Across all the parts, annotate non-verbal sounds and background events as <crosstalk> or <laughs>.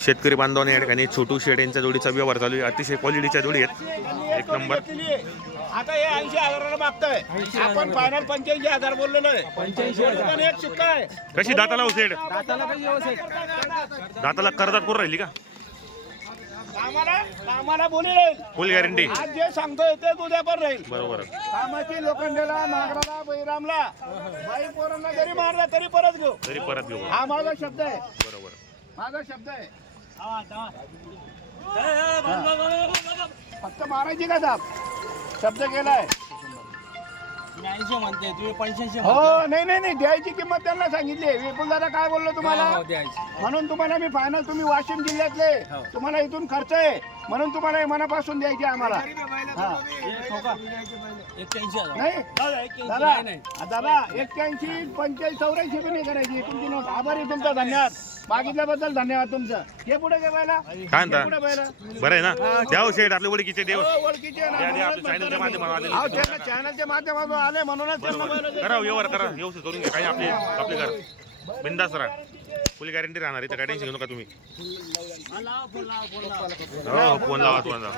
शेतकरी बांधवांनी या ठिकाणी छोटू शेड यांच्या जोडीचा व्यवहार चालू आहे. अतिशय क्वालिटीच्या जोडी आहेत. एक नंबर. आता हे ऐंशी हजाराला मागताय. आपण फायनल पंच्याऐंशी हजार बोललेलो आहे. पंच्याऐंशी हजार. एक शिक्का आहे. कशी दाताला हो शेड? दाताला काही व्यवस्थित दाताला कर्जात करून राहिली का? कामाला फुल गॅरंटी आज जे सांगतोय ते उद्या पण राहील. बरोबर. कामाची लोखंडेला नागराला बैरामला बाई पोरांना जरी मारला तरी परत घेऊ. तरी परत घेऊ. हा माझा शब्द आहे. बरोबर. माझा शब्द आहे. फक्त मारायची का दाब शब्द केलाय. ऐंशी म्हणते तुम्ही पंच्याऐंशी हो नाही नाही नाही द्यायची किंमत त्यांना सांगितली विपुल दादा काय बोललो तुम्हाला? द्यायची. म्हणून तुम्हाला मी फायनल तुम्ही वाशिम जिल्ह्यातले. तुम्हाला इथून खर्च आहे. म्हणून तुम्हाला हे मनापासून द्यायचे आम्हाला. हा. नाही. दादा एक्क्याऐंशी पंच्याऐंशी चौऱ्याऐंशी पण नाही करायची. तुमची नोट आभारी तुमचा धन्यवाद. मागितल्याबद्दल धन्यवाद तुमचं. हे पुढे काय हे पुढे म्हणता बायला. बरं आहे ना? द्याव शेड आपले ओळखीचे देव. हो, ओळखीचे आहे ना, द्या, द्या, म्हणूनच आपल्या चॅनलच्या माध्यमातून आलेले. अहो, त्यांना चॅनलच्या माध्यमातून आले म्हणूनच त्यांना बरोबर. बैलं करा व्यवहार करा. व्यवस्थित करून घ्या. काही आपले आपले घर. बिंदास राहा. फुल गॅरंटी राहणार इथं काय टेन्शन घेऊ नका तुम्ही. हो फोन लावा फोन लावा.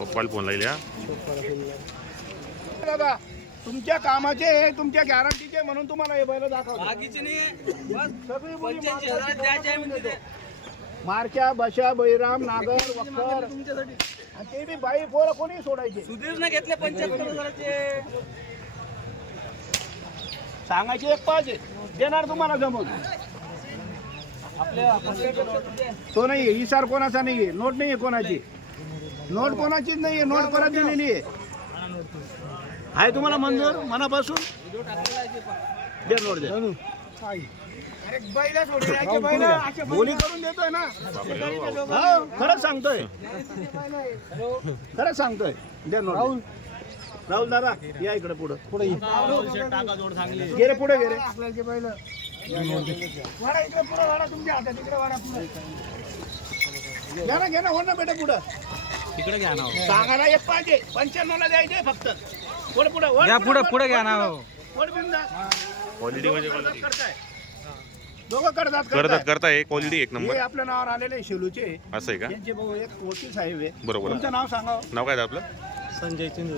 पप्पाला फोन लागले हा. दादा तुमच्या कामाचे हे तुमच्या गॅरंटीचे म्हणून तुम्हाला हे बैल दाखवतो. ते. मारक्या बशा बैराम नागर वक्कर. आणि ते बी बाई पोरं कोणी सोडायचे. सुधीरनं घेतले पंच्याहत्तर हजाराचे. सांगायचे एक पाच आहे. देणार तुम्हाला जमून तो नाहीये इसार कोणाचा नाहीये? नोट नाहीये कोणाची? नोट कोणाचीच नाहीये नोट परत दिलेली आहे. आहे तुम्हाला मंजूर मनापासून? दे नोट दे. बोली करून देतोय ना. हो खरंच सांगतोय. खरंच सांगतोय. दे नोट राहुल दादा या इकडे पुढं. पुढे गे रे पुढे गे रे वाडा इकडे पुढे वाडा तुमच्या हातात इकडे वाडा पुढे. घ्या ना घ्या ना हो ना बेटा पुढं. तिकडे घ्या ना सांगायला एक पाहिजे पंच्याण्णव ला द्यायचे फक्त. पुढे? पुढे पुढं, पुढं घ्या ना, हो. क्वालिटी म्हणजे दोघं करतात करतात करताय. करताय. क्वालिटी एक हे नंबर आपल्या नावावर आलेले शेलूचे. असं आहे का? यांचे भाऊ एक वकील साहेब आहे बरोबर. तुमचं नाव सांगा नाव काय आहे आपलं? संजय चिंदू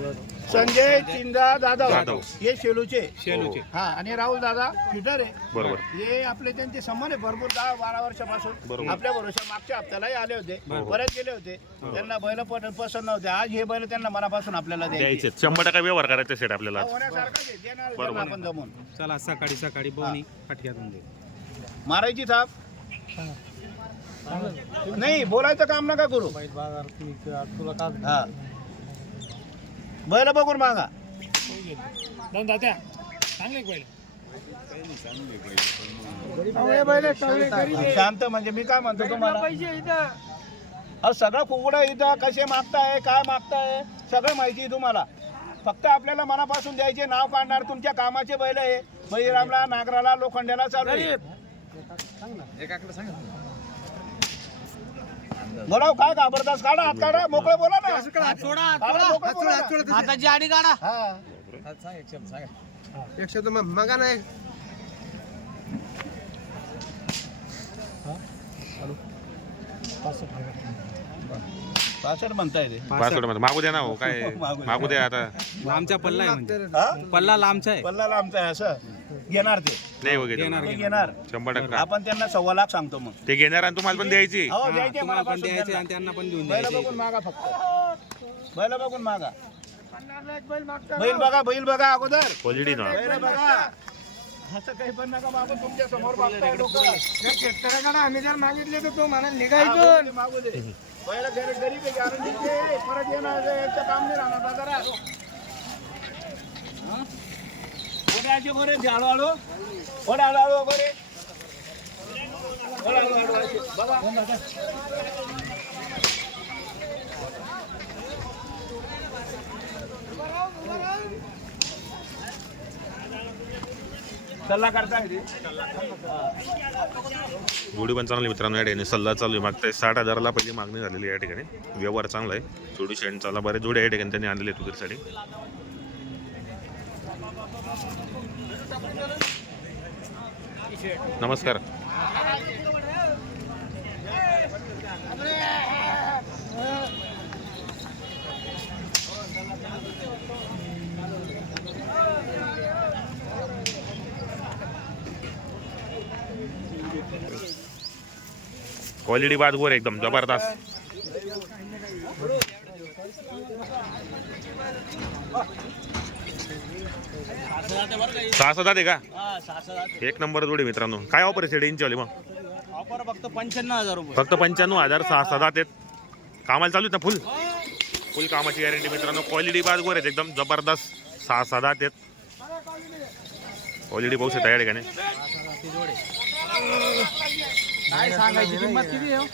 संजय चिंदा जाधव. जाधव. हे शेलूचे. शेलूचे. हा आणि राहुल दादा ट्विटर आहे. बरोबर. हे आपले त्यांचे संबंध आहे. भरपूर दहा बारा वर्षापासून बरोबर. आपल्या भरोशा मागच्या हप्त्यालाही आले होते. परत गेले होते. त्यांना बैल पण पसंत नव्हते. आज हे बैल त्यांना मनापासून आपल्याला द्यायचे. द्यायचे शंभर टक्का व्यवहार करायचा सेट आपल्याला आज. होण्यासारखंच आहे. देणार बरोबर. त्यांना आपण जमून. चला सकाळी सकाळी बवणी फाटक्यातून दे. मारायची थाप. नाही बोलायचं काम नका करू. तुला का हा. बैल बघून मागा. शांत म्हणजे मी काय म्हणतो तुम्हाला? अहो सगळं कुकडं इथं कसे मागताय काय मागताय सगळं माहिती आहे तुम्हाला. फक्त आपल्याला मनापासून द्यायचे नाव काढणार तुमच्या कामाचे बैल आहे. बळीरामला नागराला लोखंड्याला चालू आहे. बोलाव काय घाबरतास? काढा हात काढा मोकळं बोला ना. हाताची आडी काढा. हा. मगा नाही. पासष्ट म्हणताय ते. पासवर्डमध्ये मागू द्या ना हो काय <laughs> मागू द्या. आता. लांबचा पल्ला आहे म्हणजे. हा? पल्ला लांबचा आहे. पल्ला आमचा आहे असं? घेणार ते. नाही वगैरे. ते घेणार शंभर टक्का. आपण त्यांना सव्वा लाख सांगतो मग. ते घेणार आणि तुम्हाला पण द्यायची. हो द्यायचे पण त्यांना. आणि त्यांना पण देऊन बैल द्यायचे बघून मागा फक्त. बैल बघून मागा. बैल बघा बैल बघा अगोदर. क्वालिटी ना बैल बघा. असं काही पण नका मागू तुमच्यासमोर बघताय लोक. शेतकऱ्याकडे आम्ही जर मागितले तर तो म्हणा निघायचो मागू दे बैल गरीब गरीब आहे गॅरंटी परत येणार याचं काम नाही राहणार बाजारात. ओढ्याचे बरे झाडू আলো ओढ आलो আলো করে सल्ला जोडी पण चांगली मित्रांनो या ठिकाणी सल्ला चालू आहे. मागताय साठ हजाराला पहिली मागणी झालेली आहे या ठिकाणी. व्यवहार चांगला आहे. जोडी शेण चालला बरे जोडी या ठिकाणी त्यांनी आणलेले आहेत नमस्कार. क्वालिटी बाद वर एकदम जबरदस्त. सहा सात आहे का? एक नंबर जोडी मित्रांनो. काय ऑफर आहे शेड इंचवाली मग? ऑफर फक्त पंच्याण्णव हजार रुपये. फक्त पंच्याण्णव हजार सहा सात आहेत. कामाला चालू आहेत ना फुल फुल कामाची गॅरंटी मित्रांनो. क्वालिटी बाद वर आहेत एकदम जबरदस्त सहा सात आहेत क्वालिटी शकता या ठिकाणी काय सांगायची? किंमत किती आहे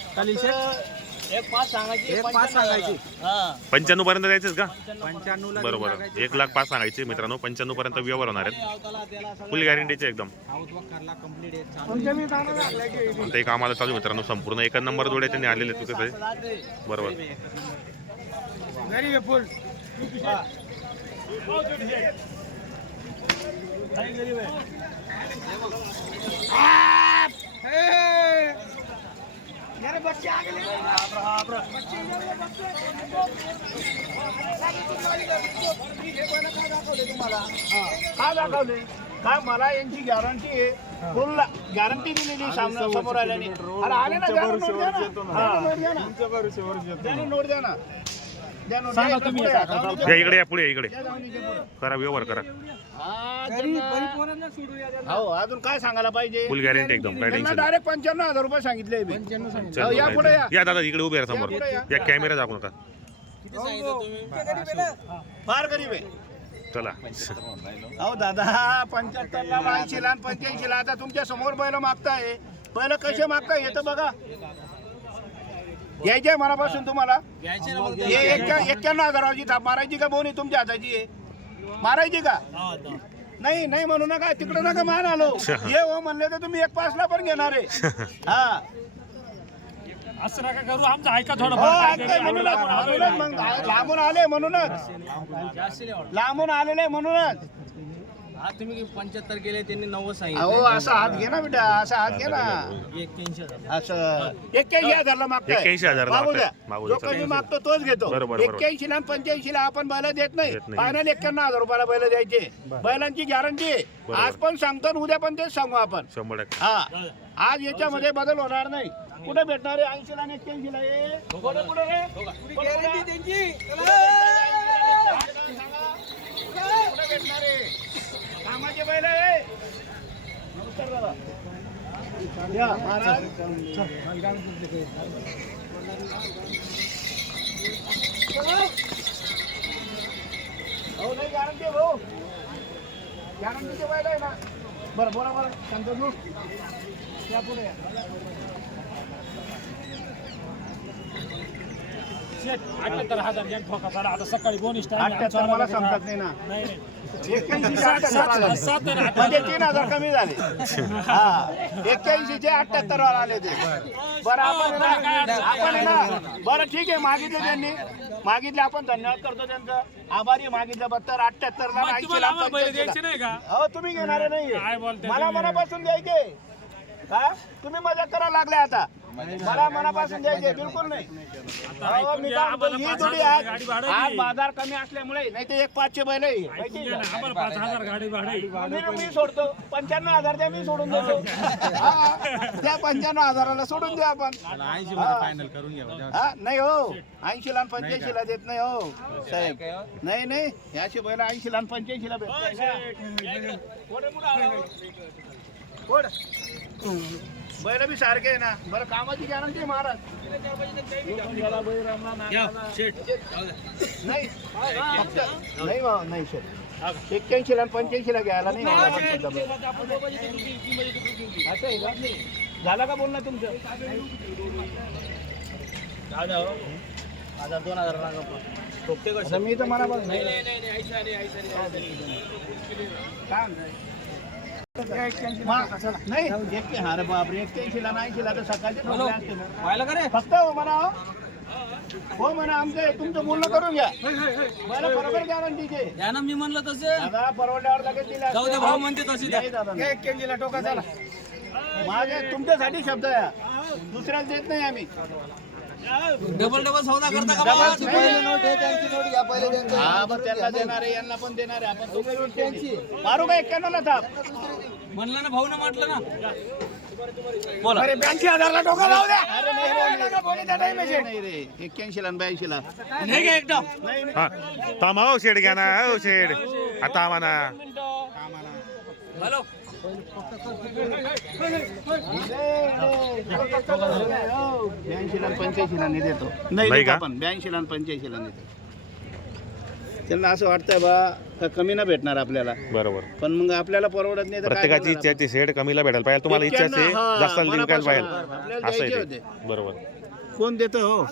एक पाच सांगायची एक पाच सांगायची. पंच्याण्णव पर्यंत द्यायचेच का? पंच्याण्णव ला बरोबर. एक लाख पाच सांगायचे मित्रांनो. पंच्याण्णव पर्यंत व्यवहार होणार आहेत. फुल गॅरंटीचे एकदम. ते कामाला चालू आहे मित्रांनो. संपूर्ण एक नंबर जोडे त्यांनी आलेले आहेत तिथे बरोबर. गरीब आहे फुल काय दाखवले? काय मला यांची गॅरंटी आहे. फुल गॅरंटी दिलेली सामना समोर आल्याने. अरे आले ना नोट द्या ना. नोट द्या इकडे पुढे या. इकडे पुढे या इकडे. करा व्यवहार करा. हा, हो अजून काय सांगायला पाहिजे? फुल गॅरंटी एकदम काय त्यांना टेन्शन डायरेक्ट पंच्याण्णव हजार रुपये सांगितले मी. हो, या पुढे या. या दादा इकडे उभे राहा समोर. या. कॅमेरा दाखवू नका. फार गरीब आहे. चला. अहो दादा पंच्याहत्तर ला ऐंशी ला पंच्याऐंशी ला आता तुमच्यासमोर बैल मागताय. बैल कसे मागताय हे तर बघा. घ्यायचे मनापासून तुम्हाला? हे एक्क्या- एक्क्याण्णव हजाराची थाप. मारायची का बोनी तुमच्या हाताची आहे मारायची का? नाही नाही म्हणू नका. तिकडे नका मान आलो. हे. हो म्हणले तर तुम्ही एक पाच ला पण घेणार आहे. हा. असं नका करू. आमचं ऐका थोडं. हो, ऐकतोय म्हणूनच. म्हणूनच मग. लांबून आले म्हणूनच. लांबून आलेले म्हणूनच. हा तुम्ही पंच्याहत्तर गेले त्यांनी नव्वद अहो असा हात घे ना बेटा असा हात घे ना. एक्क्याऐंशी हजार. असं. एक्क्याऐंशी हजारला मागताय. 81,000 ला मागू द्या मागताय. मागू द्या, जो कमी चालेल. मागतो तोच घेतो. बरोबर. एक्क्याऐंशी ला पंच्याऐंशी ला आपण बैल देत नाही. देत नाही. फायनल एक्क्याण्णव हजार रुपयाला बैल द्यायचे. बैलांची गॅरंटी. आहे बरोबर. आज पण सांगतो आणि उद्या पण तेच सांगू आपण. शंभर टक्के. हा. आज याच्यामध्ये बदल होणार नाही. कुठे भेटणार आहे? ऐंशी ला आणि एक्क्याऐंशी ला हे? कुठे कुठे रे? कुठे कुठे भेटणार आहे? कामाचे बैल आहे. नमस्कार दादा. या महाराज. हो नाही गॅरंटी भाऊ. गॅरंटीचे बैल आहे ना. बरं बोला बरं शांतनू. या पुढे अठ्याहत्तर हजार घ्या ठोका आता सकाळी बोनीस टाइम अठ्ठ्याहत्तर मला समजत नाही ना. नाही. एक्क्याऐंशी म्हणजे तीन हजार कमी झाले. हा. एक्क्याऐंशी चे अठ्ठ्याहत्तर वर आले ते. बरं आपण आहे ना- आपण आहे ना बरं ठीक आहे. मागितले त्यांनी. मागितले आपण धन्यवाद करतो त्यांचं. आभारी मागितलं बत्तर अठ्ठ्याहत्तर ला मग ऐंशी तुम्हाला ला आम्हाला बैल द्यायचे पंच्याऐंशी नाही का? हो तुम्ही घेणारे काय नाही बोलताय मला तुम्ही? मनापासून द्यायचे. हा? तुम्ही मजा करायला लागले आता. मला मनापासून द्यायचे बिलकुल नाही. हो, मी काय म्हणतो, ही जोडी आज. बाजार कमी असल्यामुळे नाही तर एक पाचशे बैल आहे. माहिती? आहे ऐकून घ्या का? ना, आम्हाला पाच हजार गाडी भाडं मी मी सोडतो. पंच्याण्णव हजार द्या मी सोडून देतो. हा, त्या पंच्याण्णव हजाराला सोडून देऊ आपण. ऐंशी मध्ये फायनल करून घ्या हा नाही हो. ऐंशी ला पंच्याऐंशी ला देत नाही हो. साहेब नाही नाही. याची बैल ऐंशी ला पंच्याऐंशी ला बैल बी सारखे आहे ना. बरं कामाची गॅरंटी आहे महाराज. नाही. फक्त नाही बाबा नाही सर एक्क्याऐंशी ला पंच्याऐंशी ला घ्यायला नाही मला वाटतं डबल. असं आहे का? झालं का बोलणं तुमचं? हजार दोन हजार आता मी तर मला बघ नाही. काय म्हणताय? नाही अरे बापरे एक्क्याऐंशी ला नाही ला तर सकाळचे फक्त हो म्हणा हो. म्हणा आमचे तुमचं बोलणं करून घ्या मला बरोबर गॅरंटीचे या ना मी म्हणलं तसं दादा परवडल्यावर लगेच दिले जाऊ दे असते. भाऊ म्हणते तशी द्या. दादा नाही. माझ्या तुमच्यासाठी शब्द आहे. दुसऱ्याला देत नाही आम्ही डबल डबल सौदा करता का डबल बा? तुम्ही- हा मग त्यांना देणार आहे यांना पण देणार आहे आपण दोघं विषय मारू का थाप म्हणलं ना भाऊ म्हटलं ना. अरे ब्याऐंशी हजारला डोका लावू द्या. अरे नाही रे, नाही. नाही रे एक्क्याऐंशीला आणि ब्याऐंशीला. नाही का नाही. हा थांबा हो शेड घ्या ना हो शेड आता ना. हॅलो. ब्याऐंशीला पंच्याऐंशीला नाही देतो. नाही देतो का? आपण. ब्याऐंशीला आणि पंच्याऐंशीला नाही देतो. त्यांना असं वाटतंय बा का कमी ना भेटणार आपल्याला. बरोबर. पण मग आपल्याला परवडत नाही प्रत्येकाची इच्छा ती शेड कमीला भेटायला पाहिजे. तुम्हाला इच्छा जास्त पाहिजे. असं बरोबर? कोण देतं हो?